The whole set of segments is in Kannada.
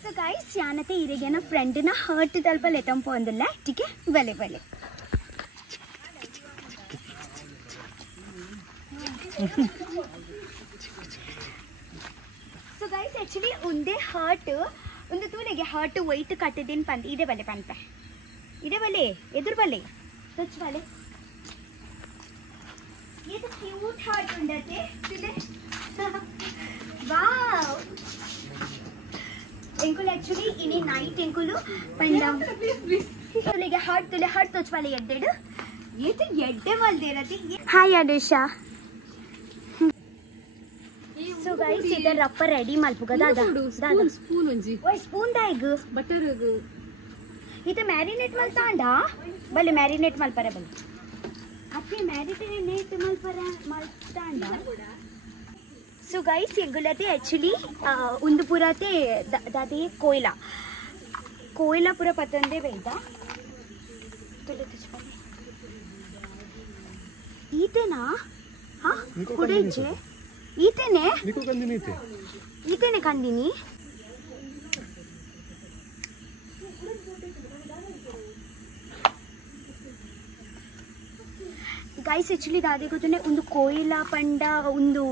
ಸೊ ಗೈಸ್ ಯಾನತೆ ಇರಿಗೇನ ಫ್ರೆಂಡ್ನ ಹರ್ಟ್ ತಲ್ಪ ಲೆತಂ ಪೋಂದಿಲ್ಲ ಟಿಕೆ ಬಲೆ ಬಲೆ ಸೊ ಗೈಸ್ ಆಕ್ಚುಲಿ ಒಂದೇ ಹರ್ಟ್ ಒಂದು ತೂಲೆಗೆ ಹರ್ಟ್ ವೈಟ್ ಕಟ್ಟಿದ್ದೀನಿ ಪಂತ ಇದೇ ಬಲೆ ಪಂತ ಇದೇ ಬಲೆ ಎದುರು ಬಲೆ ತುಚ್ಚ ಬಲೆ ये तो क्यूट हार्ट ఉండతే तुले वाव ಎಂಕುಲು एक्चुअली इने नाइट ಎಂಕುಲು पंडा तुलेगे हार्ट तुले हार्ट तोच वाले एड्डेड ये तो एड्डे वाल दे रही हाय अनुषा सो गाइस इधर रप्पर रेडी मल्पुगा दादा दादा स्पून ಒಂಜಿ ಓಯ್ ಸ್ಪೂನ್ ದಾಯಿಗ ಬಟರ್ ಇದು ಮ್ಯಾರಿನೇಟ್ ಮಲ್ತಾಂಡಾ ಬಲೆ ಮ್ಯಾರಿನೇಟ್ ಮಲ್ಪರೆ ಬಲೆ ಅಪ್ಪಿ ಮ್ಯಾರಿನೇಟ್ ಮಲ್ತಾಂಡ ಸೊ ಗೈಸ್ ಎಂಗುಲತೆ ಆಕ್ಚುಲಿ ಒಂದು ಪುರತೆ ದಾದೆ ಕೋಯಿಲಾ ಪುರ ಪತ್ತಂದೆ ಬೇಯ್ದ ಈತೇನಾ ಹಾ ಕುಡೇಜೆ ಈತೇನೆ ಕಂದಿನಿ ಗೈಸ್ ಆಕ್ಚುಲಿ ದಾದೆ ಗೊತ್ತನೆ ಒಂದು ಕೋಯಿಲ ಪಂಡ ಒಂದು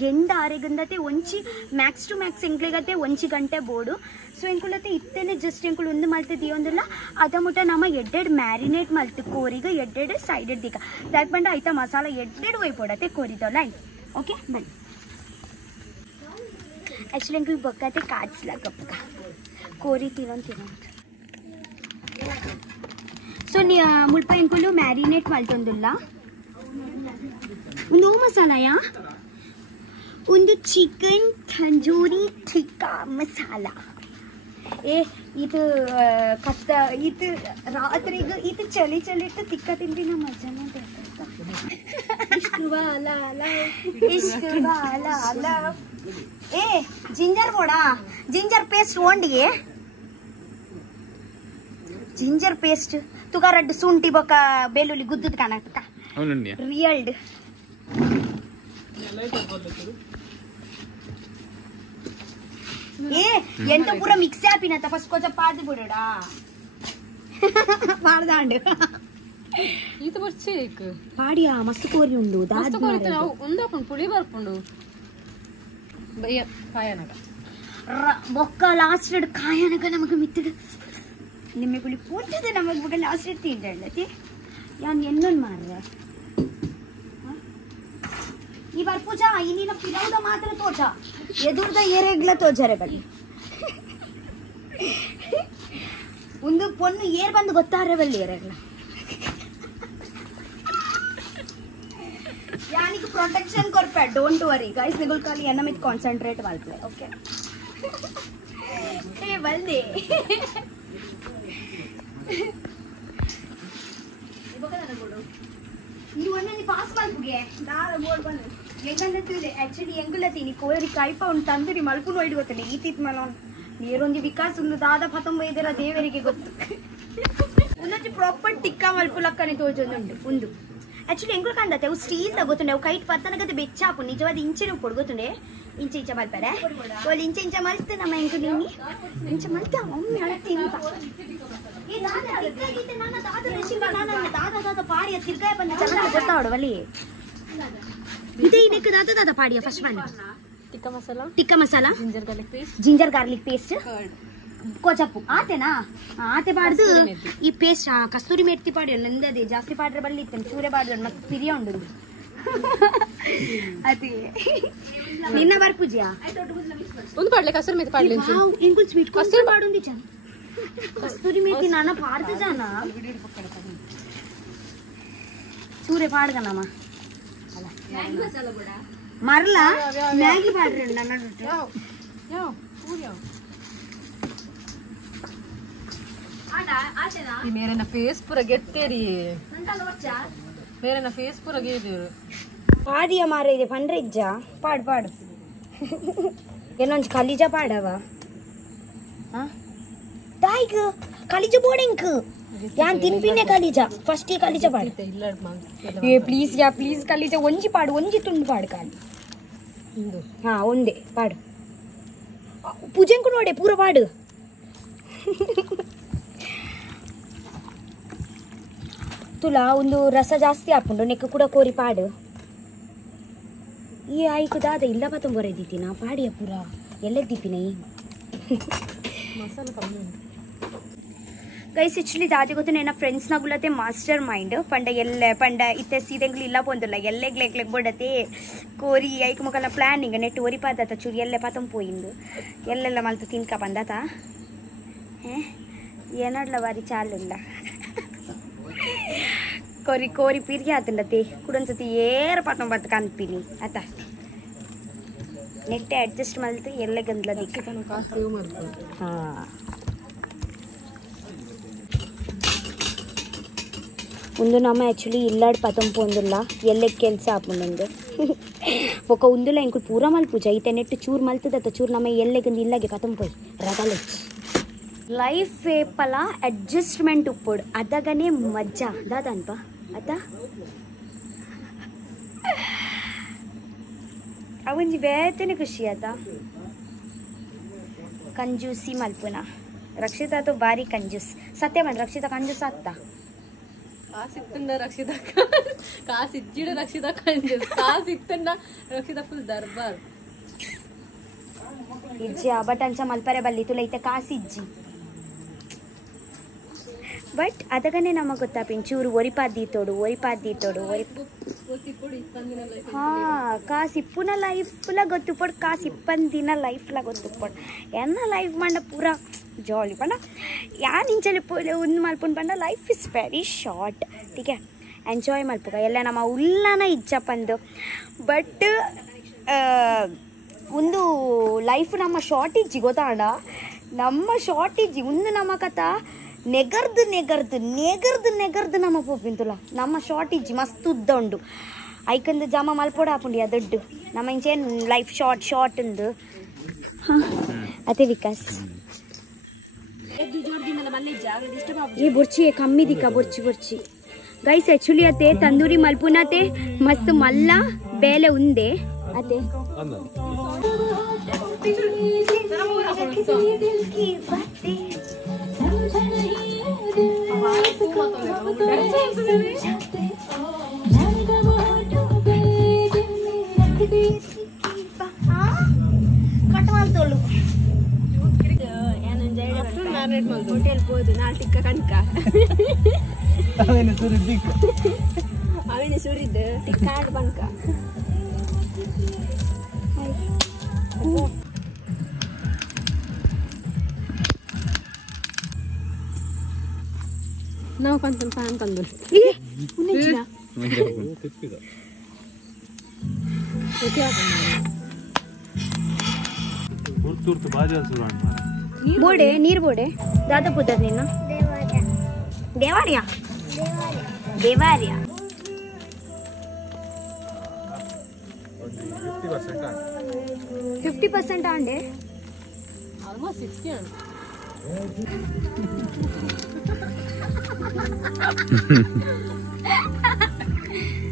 ಗೆಂಡ ಆರೆಗಂದತೆ ಒಂಚಿ ಮ್ಯಾಕ್ಸ್ ಟು ಮ್ಯಾಕ್ಸ್ ಎಂಕ್ಲೆಗತ್ತೆ ಒಂಚಿ ಗಂಟೆ ಬೋರ್ಡು ಸೊ ಎಂಕುಲತೆ ಇತ್ತೇನೆ ಜಸ್ಟ್ ಎಂಕುಲು ಒಂದು ಮಲ್ತೆ ದಿಯೊಂದಿಲ್ಲ ಅದ ಮುಟ ನಮ್ಮ ಎಡ್ಡೆಡ್ ಮ್ಯಾರಿನೇಟ್ ಮಲ್ತು ಕೋರಿಗೆ ಎಡ್ಡೆಡ್ ಸೈಡೆಡ್ ದಿಕ್ಕ ದಾಟ್ ಪಂಡ ಆಯ್ತಾ ಮಸಾಲ ಎಡ್ಡೆಡ್ ಒಯ್ ಪೋಡತ್ತೆ ಕೋರಿದಲ್ಲ ಓಕೆ ಬನ್ನಿ ಆಕ್ಚುಲಿ ಎಂಕುಲು ಬೊಕ್ಕತೆ ಕಾಡ್ಸ್ಲ ಗಪ್ಪಗ ಕೋರಿ ತಿನ್ನೋದು ಸೊ ಮುಲ್ಪ ಎಂಕುಲು ಮ್ಯಾರಿನೇಟ್ ಮಲ್ತೊಂದಿಲ್ಲ ಒಂದು ಮಸಾಲಯ ಒಂದು ಚಿಕನ್ ತಂದೂರಿ ಟಿಕ್ಕಾ ಮಸಾಲ ಇದು ಕಷ್ಟ ಇದು ರಾತ್ರಿಗೆ ಇದು ಚಳಿ ಇಟ್ಟು ತಿಕ್ಕ ತಿಂದಿನ ಮಜಾನ ಜಿಂಜರ್ ಬೋಡಾ ಜಿಂಜರ್ ಪೇಸ್ಟ್ ಓಂಡಿಗೆ ಜಿಂಜರ್ ಪೇಸ್ಟ್ तुका रड्ड सुंटी बका बेलुली गुद्दुद कानाका रियल्ड ए ಎಂತ ಪೂರ ಮಿಕ್ಸ್ ಆಪಿನತ ಫಸ್ಟ್ ಕೊಂಚ ಪಾದಿ ಬಿಡೋಡಾ ಪಾಡ್ದಾಂಡು ಈತ ಬರ್ಚೇಕ್ ಪಾಡಿಯಾ ಮಸ್ತ್ ಕೋರಿ ಉಂಡು ದಾದ್ ಮಾರೆ ಉಂದಪುಂಡು ಪುಳಿ ಬರ್ಪುಂಡು ಬಯ್ಯ ಕಾಯನಗ ಬೊಕ್ಕ ಲಾಸ್ಟ್ ಕಾಯನಗ ನಮಗೆ ಮಿತ್ತಿಡು ನಿಮಗೆ ಗುಳಿ ಪೂರ್ತಿದೆ ನಮಗೆ ಬಗ್ಗೆ ಲಾಸ್ಟ್ ತಿಂಡಿ ಯಾನ್ ಎನ್ನೊಂದು ಮಾರ್ರೆ ಈ ಬಾರ್ ಪೂಜಾ ಇನ್ನಿನ ಪಿರೌದ ಮಾತ್ರ ತೋಚ ಎದುರ್ದ ಏರೆಗ್ಲ ತೋಜರೆ ಬಲ್ಲಿ ಒಂದು ಪೊನ್ನು ಏರ್ ಬಂದು ಗೊತ್ತಾರೆ ಬಲ್ಲಿ ಏರೆಗ್ಲ ಯಾನಿಗೆ ಪ್ರೊಟೆಕ್ಷನ್ ಕೊರ್ಪೆ ಡೋಂಟ್ ವರಿ ಗೈಸ್ ನಿಗುಲ್ ಖಾಲಿ ಎನ್ನ ಮಿತ್ ಕಾನ್ಸಂಟ್ರೇಟ್ ಮಾಡ್ಲೆ ಓಕೆ ಏ ಬಂದೆ ಪಾಸ್ ಮಾಡ್ಬುಗೆ ಬೋರ್ಡ್ ಬಂದು ಎಂಗಂದ್ರೆ ಆಕ್ಚುಲಿ ಎಂಗುಲತೀನಿ ಕೋರಿ ಕೈಪ ಉಂಟು ತಂದಿರಿ ಮಲ್ಪುನು ಒಯ್ದು ಗೊತ್ತನೆ ಈತಿತ್ ಮಲ ನೀರೊಂದು ವಿಕಾಸ ಒಂದು ದಾದ ಪತೊಂಬೈದರ ದೇವರಿಗೆ ಗೊತ್ತು ಒಂದೊಂದು ಪ್ರಾಪರ್ ಟಿಕ್ಕಾ ಮಲ್ಪುಲಕ್ಕನೆ ತೋಜೊಂದುಂಟು ಒಂದು ಆಕ್ಚುಲಿ ಎಂಗುಲು ಕಂದತೆ ಅವು ಸ್ಟೀಲ್ ಗೊತ್ತುಂಡೆ ಅವು ಕೈಟ್ ಪತ್ತನಗತ್ತೆ ಬೆಚ್ಚಾಪು ನಿಜವಾದ ಇಂಚಿನ ಉಪ್ಪು ಗೊತ್ತುಂಡೆ ಇಂಚ ಮಲ್ಪರೆ ಒಳ್ಳೆ ಇಂಚ ಮಲ್ತು ನಮ್ಮ ಎಂಗು ನೀನಿ ಇಂಚ ಮಲ್ತ ಒಮ್ಮೆ ಅಳ್ತೀನಿ ಇದೇ ಇದಕ್ಕೆ ದಾದ ಪಾಡಿಯ first one tikka masala ginger garlic paste ಕೊಚಪ್ಪು ಆತೆನಾ ಆತೆ ಪಾಡ್ದು ಈ ಪೇಸ್ಟ್ ಕಸ್ತೂರಿ ಮೆತ್ತಿ ಪಾಡಿ ನಂದದೆ ಜಾಸ್ತಿ ಪಾಡ್ರೆ ಬಲ್ಲಿ ಇತ್ತೇನೆ ಚೂರೆ ಪಾಡ್ರೆ ಮತ್ತೆ ಪಿರಿಯ ಉಂಡು ಅದೇ ನಿನ್ನ ಬರ್ಪುಜಿಯಾ ಒಂದು ಪಾಡ್ಲೆ ಕಸ್ತೂರಿ ಮೆತ್ತಿ ಪಾಡ್ಲೆ ಇಂಕುಲ್ ಸ್ವೀಟ್ ಕಸ್ತೂರಿ ಪಾಡುಂದಿ ಚಂದ कस्तूरी मेथी नाना पाड़ते जाना चूरे पाड़ का नामा मरला मैगी पाड़ रहे नाना मेरे ना फेस पूरा गेट्टे रही मेरे ना फेस पूरा गेट पाड़ी हमारे ये पंद्रह जा पाड़ पाड़ ये नॉन खाली जा पाड़ा वा हाँ टाइग कलीजा बोर्डिंग यान तीन पीने कलीजा फर्स्ट ये कलीजा पाड़ ये प्लीज कलीजा ಒಂಜಿ ಪಾಡು ಒಂಜಿ ತುಂಡು ಪಾಡು ಕಾಲಿ हाँ ಒಂದೇ ಪಾಡು ಪೂಜೆಂಕು ನೋಡೆ ಪೂರ ಪಾಡು ತುಲಾ ಒಂದು ರಸ ಜಾಸ್ತಿ ಹಾಕೊಂಡು ನೆಕ್ಕ ಕೂಡ ಕೋರಿ ಪಾಡು ಈ ಆಯ್ಕು ದಾದ ಇಲ್ಲ ಪತ್ತೊಂಬರ ಇದ್ದೀನ ಪಾಡಿಯ ಪೂರ ಎಲ್ಲೆದ್ದೀಪಿನ ಮಸಾಲೆ ಕಮ್ಮಿ ಗೈಸ್ ಆಕ್ಚುಲಿ ದಾದಿ ಗೊತ್ತು ನನ್ನ ಫ್ರೆಂಡ್ಸ್ನಾಗುಲತೆ ಮಾಸ್ಟರ್ ಮೈಂಡ್ ಪಂಡ ಎಲ್ಲ ಪಂಡ ಇತ್ತೆ ಸೀದೆಂಗ್ಲು ಇಲ್ಲ ಪೋಂದಿಲ್ಲ ಎಲ್ಲೆಗ್ಲೆಗ್ಲೆಗ್ ಬೊಡತೆ ಕೋರಿ ಐಕ್ ಮುಖಲ ಪ್ಲಾನಿಂಗ್ ನೆಟ್ಟು ಒರಿ ಪಾದತ ಚೂರಿ ಎಲ್ಲೆ ಪತಂ ಪೋಯಿಂದು ಎಲ್ಲೆಲ್ಲ ಮಲ್ತು ತಿನ್ಕ ಬಂದತ ಏನಡ್ಲ ಬಾರಿ ಚಾಲಿಲ್ಲ ಕೋರಿ ಕೋರಿ ಪೀರ್ಗೆ ಆತಂಡತೆ ಕುಡೊಂದ್ಸತಿ ಏರ್ ಪತಂ ಬತ್ ಕನ್ಪಿನಿ ಆತ ನೆಟ್ಟೆ ಅಡ್ಜಸ್ಟ್ ಮಲ್ತು ಎಲ್ಲೆ ಗಂದ್ಲ ದಿಕ್ಕ ಕಾಸು ಮಾಡ್ತಾರೆ ಹಾಂ ಒಂದು ನಮ್ಮ ಆ್ಯಕ್ಚುಲಿ ಇಲ್ಲಾಡ್ ಪತಂಪು ಒಂದಿಲ್ಲ ಎಲ್ಲೇ ಕೆಲಸ ಆಪುಂಡು ಒಕ್ಕ ಒಂದಿಲ್ಲ ಇಂಕು ಪೂರ ಮಲ್ಪುಜ ಈತ ನೆಟ್ಟು ಚೂರು ಮಲ್ತದತ್ತ ಚೂರು ನಮ್ಮ ಎಲ್ಲೆಗಂದು ಇಲ್ಲಾಗೆ ಪತಂಪೋಯ್ ರಗಲೆಚ್ಚಿ ಲೈಫ್ ಏಪಲ ಅಡ್ಜಸ್ಟ್ಮೆಂಟ್ ಉಪ್ಪುಡು ಅದಗನೇ ಮಜ್ಜಾ ದಾದನ್ಪ ಅದ ಅವೊಂಜಿ ಬೇತನೆ ಖುಷಿ ಅದ ಕಂಜೂಸಿ ಮಲ್ಪುನ ರಕ್ಷಿತಾ ತೋ ಬಾರಿ ಕಂಜೂಸ್ ಸತ್ಯ ಮಾಡಿ ರಕ್ಷಿತಾ ಕಂಜೂಸ್ ಅತ್ತ ಕಾಸಿತ್ತಂಡ ರಕ್ಷಿತ ಕಾಸಿಚ್ಚಿಡ ರಕ್ಷಿತ ಕಾಸಿತ್ತಂಡ ರಕ್ಷಿತ ಫುಲ್ ದರ್ಬಾರ್ ಇಜ್ಜಿ ಬಟ್ ಅಂಚ ಮಲ್ಪರೆ ಬಲ್ಲಿ ತುಲ ಐತೆ ಕಾಸಿಜ್ಜಿ ಬಟ್ ಅದಗನೆ ನಮಗೆ ಗೊತ್ತಾಪಿನ್ ಚೂರು ಒರಿಪಾದ್ದೀತೋಡು ಹಾ ಕಾಸು ಇಪ್ಪುನ ಲೈಫ್ಲ ಗೊತ್ತುಪಡು ಕಾಸು ಇಪ್ಪಂದಿನ ಲೈಫ್ಲ ಗೊತ್ತುಪಡು ಎನ್ನ ಲೈಫ್ ಮಂಡ ಪೂರ ಜಾಲಿ ಪಂಡ ಯಾನ್ ಇಂಚಲಿ ಒಂದು ಮಲ್ಪುಂಡು ಪಂಡ ಲೈಫ್ ಇಸ್ ವೆರಿ ಶಾರ್ಟ್ ಟೀಕೆ ಎಂಜಾಯ್ ಮಲ್ಪುಗ ಎಲ್ಲ ನಮ್ಮ ಉಲ್ಲನ ಇಜ್ಜ ಪಂದು ಬಟ್ ಒಂದು ಲೈಫ್ ನಮ್ಮ ಶಾರ್ಟ್ ಇಜ್ಜಿ ಗೊತ್ತಾಂಡ ನಮ್ಮ ಶಾರ್ಟ್ ಇಜ್ಜಿ ಒಂದು ನಮ್ಮ ಕಥ ನೆಗರ್ದು ನಮ್ಮ ಪೋಪಿಂತುಲ ನಮ್ಮ ಶಾರ್ಟ್ ಇಜ್ಜಿ ಮಸ್ತ್ ಉದ್ದ ಉಂಡು ಐಕಂದು ಜಮ ಮಲ್ಪೋಡ ಹಾಪುಂಡಿ ದೊಡ್ಡು ನಮ್ಮ ಇಂಚೇನು ಲೈಫ್ ಶಾರ್ಟ್ ಉಂದು ಹಾಂ ಅದೇ ವಿಕಾಸ್ ये बुर्ची है कम्मी दिखा बुर्ची गैस एक्चुअली अते तंदूरी मल्पुनाते मस्त मल्ला बेले उंदे अते कटवाल तोलू ಹೋಟೆಲ್ ಹೋದು ನಾಲ್ ಟಿಕ್ಕ ಕಣ್ಕ ಅವೇನೆ ಸುರಿದ್ದು ಟಿಕ್ಕ ಆಡ್ ಬನ್ಕ ನಾವು ಕಂತ ಫ್ಯಾನ್ ತಂದು ಬೋಡೆ ನೀರು ಬೋಡೆ ದಾದ ಪುದರ್ ನಿನ್ನ ದೇವಾರ್ಯ 50% ಆಂಡೆ ಆಲ್ಮೋಸ್ಟ್ 60 ആണ്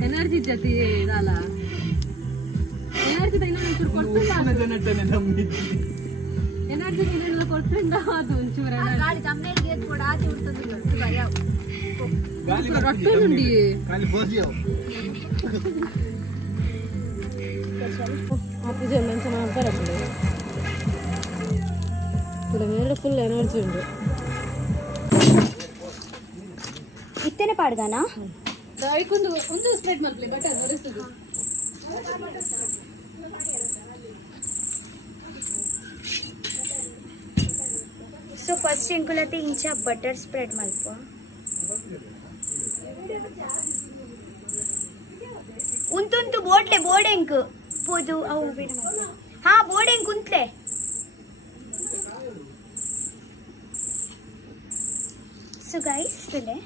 ಎನರ್ಜಿ ಜತಿ ಇದಲ್ಲ ಎನರ್ಜಿ ದೈನ ಒಂಚೂರು ಕೊಡ್ತೀನಿ ಎನರ್ಜಿ ನೀನೆಲ್ಲ ಕೊಡ್ತಿಂದ ಅದು ಒಂಚೂರು ಗಾಳಿ ತಮ್ಮನೇಲಿ ಎದ್ದು ಕೂಡ ಆಚೆ ಉಡ್ತದೆ ಯಾವ ಗಾಳಿ ರೊಟ್ಟಿ ಉಂಡಿ ಗಾಳಿ ಬೋಸಿಯೋ ಆಫೀಸ್ ಮಂಚ ಮಾಡ್ತಾರೆ ಫುಲ್ ಮೇಲೆ ಫುಲ್ ಎನರ್ಜಿ ಉಂಟು ಇತ್ತೇನೆ ಪಾಡ್ಗಾನ ಒಂದು ಸ್ಪ್ರೆಡ್ ಮಾಡ್ಲಿ ಬಟ್ ಅದು ಬರುತ್ತದೆ ಸೊ ಫಸ್ಟ್ ಎಂಕುಲತೆ ಇಂಚ ಬಟರ್ ಸ್ಪ್ರೆಡ್ ಮಲ್ಪ ಉಂತುಂತು ಬೋಡ್ಲೆ ಬೋಡೆಂಕ್ ಪೋದು ಅವು ಹಾ ಬೋಡೆಂಕ್ ಉಂತ್ಲೆ ಸೊ ಗೈಸ್ ತುಲೆ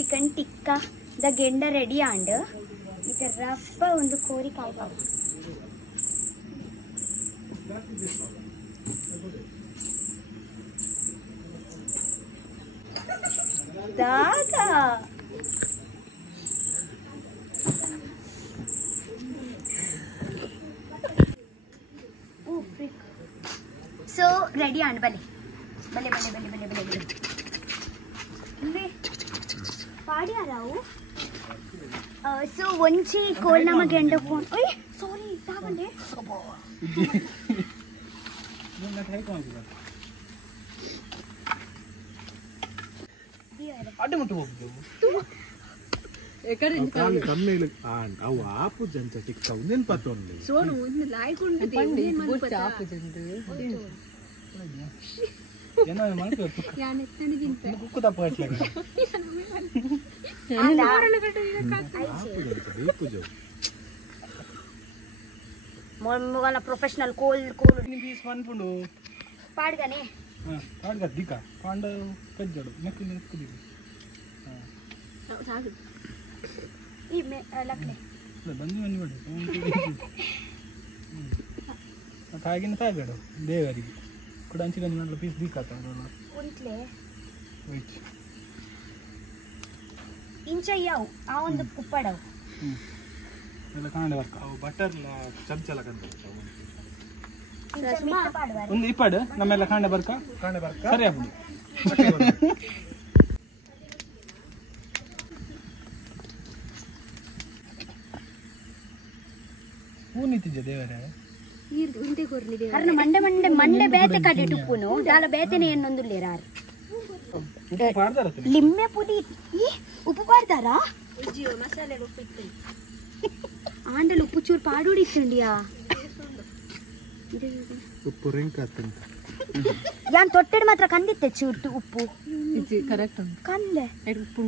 ಚಿಕನ್ ಟಿಕ್ಕಾ ದ ಗೆಂಡ ರೆಡಿ ಆಂಡ್ ಇದು ರಪ್ಪ ಒಂದು ಕೋರಿ ಕಾಯ್ಪಾವ ದಾದಾ ಸೊ ರೆಡಿ ಆಂಡ್ ಬಲೆ ಬಲೆ ಬಲೆ ಬಲೆ ಬಲೆ ಬಲೆ ಬಲೆ ಇಲ್ಲಿ ಪಾಡ್ಯಾರಾವು ಸೊ ಒಂಚಿ ಕೋಲ್ ನಮಗೆ ಎಂಡಕೊಂಡು ಓಯ್ ಸಾರಿ ತಾವಂಡೆ ಅಡ್ಡಮಟ್ಟು ಹೋಗ್ತೇವೆ ಅವು ಆಪು ಜಂಚ ಚಿಕ್ಕ ನೆನ್ಪತ್ತೊಂದು ಸೋನು ಒಂದು ಲಾಯ್ಕೊಂಡು ಏನೋ ಮಾಡ್ತೀವಿ ಕುಕ್ಕು ತಪ್ಪ వాళ్ళ ప్రొఫెషనల్ కోల్ కోల్ తీసి పనుకుండు పాడగానే పాడుగా దిక్క పాండ పెద్దడు నెక్కు నెక్కు దిగు ఈ లక్లే ಬಂದು ಬಂದು ತಾಗಿನ ತಾಗಾಡು ದೇವರಿಗೆ ಕೂಡ ಅಂಚಿಗೆ ಒಂದು ಪೀಸ್ ದಿಕ್ಕಾತ ಉಂಟ್ಲೆ ವೈಟ್ ಇಂಚಯ್ಯಾವು ಆ ಒಂದು ಕುಪ್ಪಡವು ಎಲ್ಲ ಕಾಂಡ ವರ್ಕ ಅವು ಬಟರ್ಲ ಚಮಚಲ ಕಂತ ಒಂದು ಇಪ್ಪಡು ನಮ್ಮೆಲ್ಲ ಕಾಂಡ ಬರ್ಕ ಸರಿ ಆಗ್ಬೋದು ಹೂ ನಿಂತಿದ್ದೆ ದೇವರೇ ಅರ್ನ ಮಂಡೆ ಮಂಡೆ ಮಂಡೆ ಬೇತೆ ಕಡೆ ಟುಪ್ಪುನು ದಾಲ ಬೇತೆನೆ ಏನೊಂದು ಲೇರಾರು ಲಿಂಬೆ ಪುಡಿ ಉಪ್ಪು ಪಾಡ್ತಾರಾ ಮಸಾಲೆ ಉಪ್ಪಿಟ್ಟು ಆಂಡಲ್ ಉಪ್ಪು ಚೂರು ಪಾಡೋಡಿತ್ತಂಡಿಯಾ ಉಪ್ಪು ರೆಂಕಾತಂತ ಯಾನ್ ತೊಟ್ಟೆಡ್ ಮಾತ್ರ ಕಂದಿತ್ತೆ ಚೂರ್ತು ಉಪ್ಪು ಕರೆಕ್ಟ್ ಕಂದೆ ಉಪ್ಪು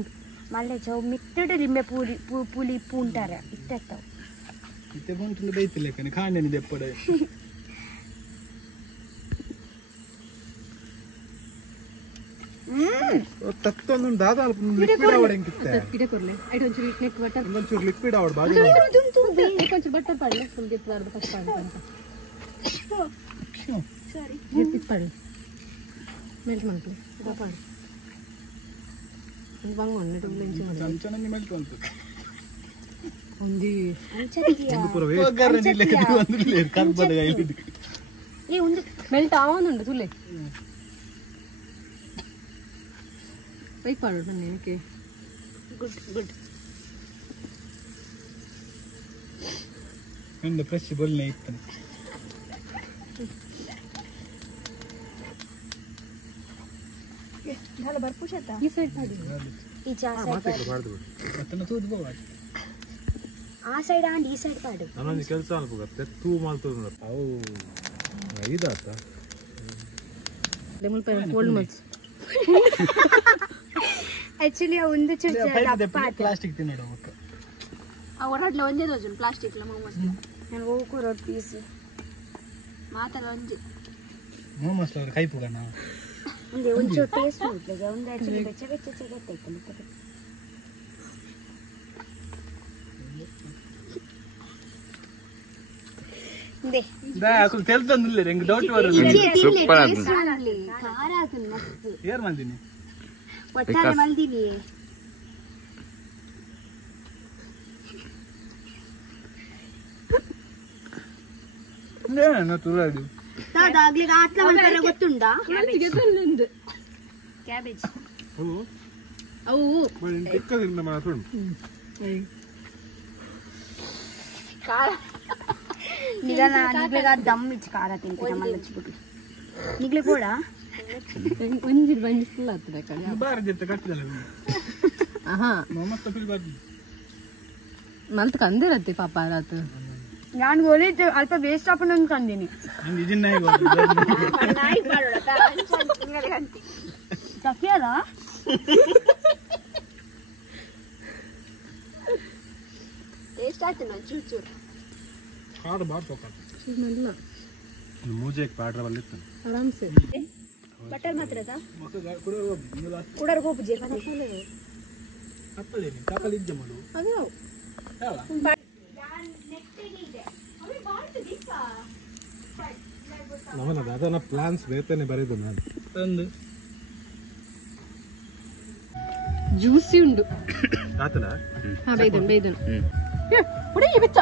ಮಲ್ಲೆ ಚೌ ಮಿತ್ತಡು ಲಿಂಬೆ ಪುಡಿ ಪುಲಿ ಪೂಂಟಾರ ಇಟ್ಟೆತ್ತವು ಇತ್ತೆ ಬಂತು ಬೈತಿಲ್ಲ ಕಣೆ ಕಾಂಡನಿ ದೆಪ್ಪಡೆ ತತ್ತೊಂದು ದಾದ ಲಿಕ್ವಿಡ್ ಆವಡ ಹೆಂಗಿತ್ತೆ ಇಡೆ ಕೊರ್ಲೆ ಐದು ಒಂಚೂರು ನೆಕ್ ಬಟರ್ ಒಂಚೂರು ಲಿಕ್ವಿಡ್ ಆವಡ ಬಾಜು ಒಂಚೂರು ಬಟರ್ ಪಾಡ್ಲೆ ನಮಗೆ ಬಾರ್ದು ಫಸ್ಟ್ ಅಂತ ಸರಿ ಇದು ಪಾಡು ಮೆಲ್ಟ್ ಮಾಡ್ಕೊಳ್ಳಿ ಇದು ಪಾಡು ಇದು ಬಂಗ ಒಳ್ಳೆ ಲೆಂಚು ಮಾಡಿ ಚಂಚನಂಗಿ ಮೆಲ್ಟ್ ಅಂತ ಒಂದಿ ಅಂಚದಿಯಾ ಪೂರ ವೇಗರನಿ ಲೆಕ್ಕದಿ ಒಂದು ಲೇರ್ ಕರ್ಬದ ಗೈಲಿ ಏ ಒಂದು ಮೆಲ್ಟ್ ಆವನುಂಡು ತುಲೆ ವೈಟ್ ಪಾಡು ಬನ್ನಿ ಏನಕ್ಕೆ ಗುಡ್ ಗುಡ್ ಎಂದ ಫ್ರೆಶ್ ಬೊಲ್ನೆ ಇತ್ತು झालं भरपूर शेता ಈ ಸೈಡ್ ಪಾಡು ಈಚೆ ಆ ಸೈಡ್ ಮತ್ತನ ತೂದು ಬೋ ಆ ಸೈಡ್ ಆಂಡ್ ಈ ಸೈಡ್ ಪಾಡು ನನ್ನೊಂದು ಕೆಲಸ ಅನ್ಕೋಗತ್ತೆ ತೂ ಮಾಡ್ತದ ಅವು ಇದಾತ ಲೆಮನ್ ಪೈ ಫೋಲ್ಡ್ ಮಾಡ್ಸ್ ಆಕ್ಚುಲಿ ಒಂದು ದಪ್ಪ ಪ್ಲಾಸ್ಟಿಕ್ ತಿನ್ನೋಡು ಒಕ್ಕ ಆ ಒರಡ್ಲ ಒಂದೇ ರೋಜನ್ ಪ್ಲಾಸ್ಟಿಕ್ ಲ ಮಸ್ತ್ ನಾನು ಹೋಗು ರೋಡ್ ಪೀಸ್ ಮಾತಲ್ಲ ಒಂಜಿ ಮೋಮಸ್ ಅವ್ರ ಕೈ ಪುಗನ ಒಂದು ಒಂಚೂರು ಟೇಸ್ಟ್ ಉಂಟು ಒಂದು ಆಕ್ಚುಲಿ ಬೆಚ್ಚ ಬೆಚ್ಚ ಗೊತ್ತಾಯ್ತು ಮತ್ತೆ ದಾ ಅಕಲ್ ತೆಲ್ತಂದಿಲ್ಲ ರೆಂಗ್ ಡೌಟ್ ಬರಲ್ಲ ಸೂಪರ್ ಖಾರ ಹಾಕುದು ಮಸ್ತ್ ಏರ್ ಮಂದಿನಿ ಒಟ್ಟಾರೆ ಮಲ್ದಿನಿ ಏನು ತುರಾಡು ಅದಾಗ್ಲಿಗೆ ಆತ್ಲ ಮಲ್ಪರ ಗೊತ್ತುಂಡಾ ಕ್ಯಾಬೇಜ್ ಅವು ಚಿಕ್ಕದಿಂದ ಮಾತ್ರ ನಿಗಲ ನಿಗ್ಲಿಗ ದಮ್ ಇಚ್ಚಿ ಖಾರ ತಿಂತೀನಿ ಮಲ್ಲ ಹಚ್ಬಿಟ್ಟು ನಿಗ್ಲಿ ಕೂಡ ಒಂಜಿ ಬಂಡಿ ಫುಲ್ ಆಗ್ತದೆ ಕಡೆ ಬಾರ ಜೊತೆ ಕಟ್ಟಿದಲ್ಲ ಆಹಾ ಮೋಮಸ್ ಫಿಲ್ ಬಾರ್ದು ಮಲ್ತ್ ಕಂದಿರತ್ತೆ ಪಾಪ ರಾತ್ ನಾನು ಗೋಲಿದ್ದು ಅಲ್ಪ ವೇಸ್ಟ್ ಆಪಣ ಕಂದೀನಿ ನಂಗೆ ಇದನ್ನ ತಪ್ಪಿಯಲ್ಲ ಟೇಸ್ಟ್ ಆಯ್ತು ನಾನು ಚೂರು ಚೂರು ಕಾಡು ಬಾರ್ ತೋಕ ಮಲ್ಲ ಮೂಜೆಗೆ ಪಾಡ್ರ ಬಲ್ಲಿತ್ತು ಆರಾಮ್ಸೆ ಬಟರ್ ಮಾತ್ರ ಮತ್ತೆ ಕೂಡ ಕುಡರ್ ಹೋಗ್ಬುಜೆ ಕಪ್ಪಲೇನಿ ಕಪ್ಪಲ್ ಇಜ್ಜ ಮಾಡು ಅದು ಯಾವ ನವನದ ಅದನ್ನ ಪ್ಲಾನ್ಸ್ ಬೇತನೆ ಬರೆದು ನಾನು ಒಂದು ಜ್ಯೂಸಿ ಉಂಡು ಆತನ ಹಾ ಬೇದನ್ ಹುಡಿ ಬೆಚ್ಚ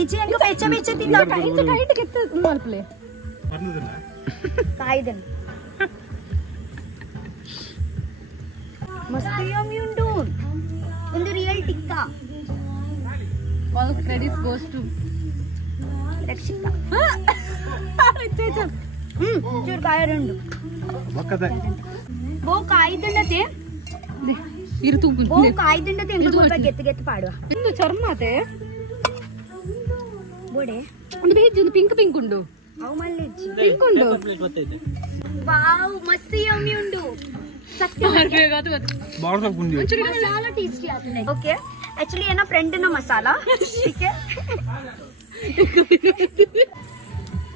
ಈಚೆ ಹೆಂಗ ಬೆಚ್ಚ ಬೆಚ್ಚ ತಿಂದಾಟ ಇಂಚ ಕೈಟ್ ಕೆತ್ತ ಮಲ್ಪಲೆ ಬಂದದಲ್ಲ ಕಾಯ್ದನ್ ಮಸ್ತ್ ಯಮ್ಮಿ ಉಂಟು ಒಂದು real tikka all credits goes to Rakshita ಚೂರು ಕಾಯರುಂಡು ಬಕ್ಕದ ಬೋ ಕಾಯ್ದಂಡತೆ ಇರು ತೂಪು ಬೋ ಕಾಯ್ದಂಡತೆ ಎಂಗ ಸ್ವಲ್ಪ ಗೆತ್ತು ಗೆತ್ತು ಪಾಡುವ ಇಂದು ಚರ್ಮತೆ ಬೋಡೆ ಒಂದು ಬೇಜ್ ಒಂದು ಪಿಂಕ್ ಉಂಡು ಅವು ಮಲ್ಲೆಜ್ಜಿ ಪಿಂಕ್ ಉಂಡು ವಾವ್ ಮಸ್ತ್ ಯಮ್ಮಿ ಉಂಡು ಸತ್ಯ ಬಾಳ ಸ್ವಲ್ಪ ಉಂಡಿ ಮಸಾಲ ಟೇಸ್ಟಿ ಆಗ್ತದೆ ಓಕೆ एक्चुअली है ना फ्रेंड ना मसाला ठीक है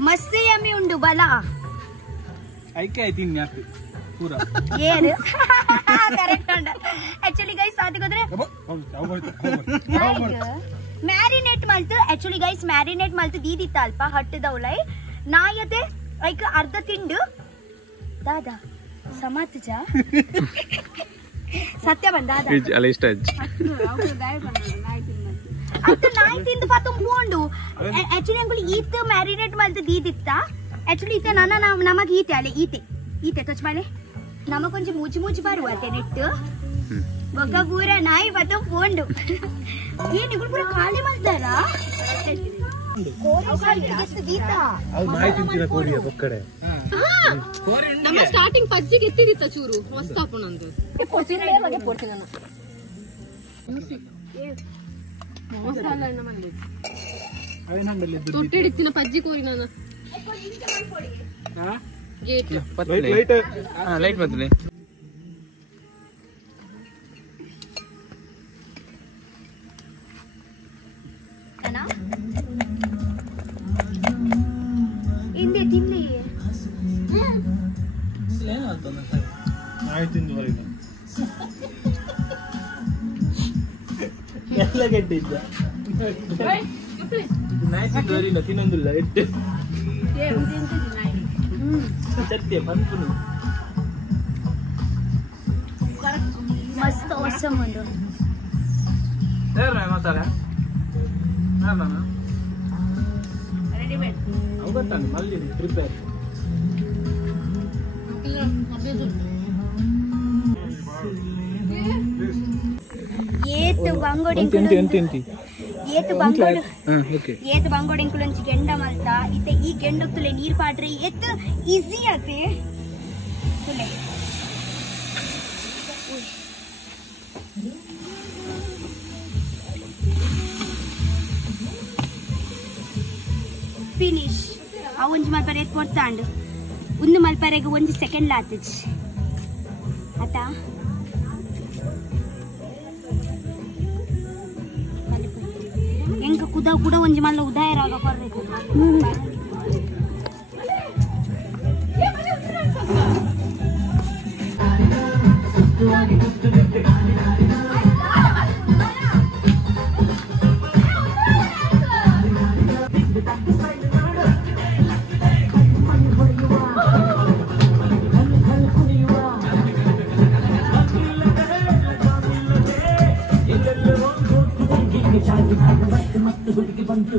मस्त यम्मी उंडु बला ಐಕೆ ಐತಿ ಇನ್ಯಾಕೆ ಪೂರ ಏನು ಕರೆಕ್ಟ್ ಉಂಡ एक्चुअली गाइस ಸಾದಿ ಹೋದ್ರೆ ಮ್ಯಾರಿನೇಟ್ ಮಲ್ತು एक्चुअली गाइस ಮ್ಯಾರಿನೇಟ್ ಮಲ್ತು ದೀದಿತ್ತ ಅಲ್ಪ ಹಟ್ಟದವಲೈ ನಾಯತೆ ಐಕ ಅರ್ಧ ತಿಂಡು ದಾದಾ ಸಮಾತಜ ಸತ್ಯ ಬಂದ ಅಲ್ಲ ಇಷ್ಟ ಅದು ನಾಯಿ ತಿಂದು ಪತ್ತು ಮೂಂಡು ಆಕ್ಚುಲಿ ಅಂಕುಲ್ ಈತ ಮ್ಯಾರಿನೇಟ್ ಮಲ್ತು ದೀದಿತ್ತ ಆಕ್ಚುಲಿ ಈತ ನಮಗೆ ಈತೆ ಅಲೆ ಈತೆ ತೊಚ್ ಮಾಲೆ ನಮಗ ಕೊಂಚ ಮೂಜಿ ಬರುವತ್ತೆ ನೆಟ್ಟು ಬೊಕ್ಕ ಪೂರ ನಾಯಿ ಪತ್ತು ಪೋಂಡು ಏನ್ ಇಗಳು ಪೂರ ಖಾಲಿ ಮಾಡ್ತಾರಾ ಅದು ನಾಯಿ ತಿಂತಿನ ಕೋರಿಯ ಬಕ್ಕಡೆ ನಮ್ಮ ಸ್ಟಾರ್ಟಿಂಗ್ ಪಜ್ಜಿಗೆ ಎತ್ತಿದಿತ್ತ ಚೂರು ಹೊಸ್ತಾಪುಣಂದು ತೊಟ್ಟಿಡಿತ್ತಿನ ಪಜ್ಜಿ ಕೋರಿ ನಾನು ಗೇಟ್ ಲೈಟ್ ಬರ್ತದೆ ಹಿಂದೆ ತಿನ್ನಿ ನಾಯಿ ತಿಂದು ಬರೀ ಎಲ್ಲ ಗೆಡ್ಡಿದ್ದ ನಾಯಿ ತಿಂದವರಿಲ್ಲ ತಿನ್ನೊಂದಿಲ್ಲ ಎಟ್ಟು ಸತ್ಯ ಬಂತು ಮಸ್ತ್ ಅವಸಮ್ ಉಂಡು ಮಸಾಲ ಅವು ಗೊತ್ತಾನೆ ಮಲ್ಲಿ ಪ್ರಿಪೇರ್ ಏತು ಬಂಗೋಡಿ ಏತು ಬಂಗೋಡಿ ಇಂಕುಲಂಚಿ ಗೆಂಡ ಮಲ್ತ ಇತ್ತೆ ಈ ಗೆಂಡೊತ್ತುಲೆ ನೀರ್ ಪಾಡ್ರೆ ಎತ್ತು ಈಸಿ ಆತೆ ತುಲೆ ಫಿನಿಶ್ ಆ ಒಂಜಿ ಮಲ್ಪರೆ ಎತ್ತು ಕೊಡ್ತಾಂಡು ಒಂದು ಮಲ್ಪರೆಗೆ 1 ಸೆಕೆಂಡ್ ಲಾತಜ್ ಆತ ಎಂಕ ಕುದ ಕೂಡ ಒಂಜಿ ಮಲ್ಲ ಉದಾಯರಾಗ ಕೊರ್ಬೇಕು ಬಂತು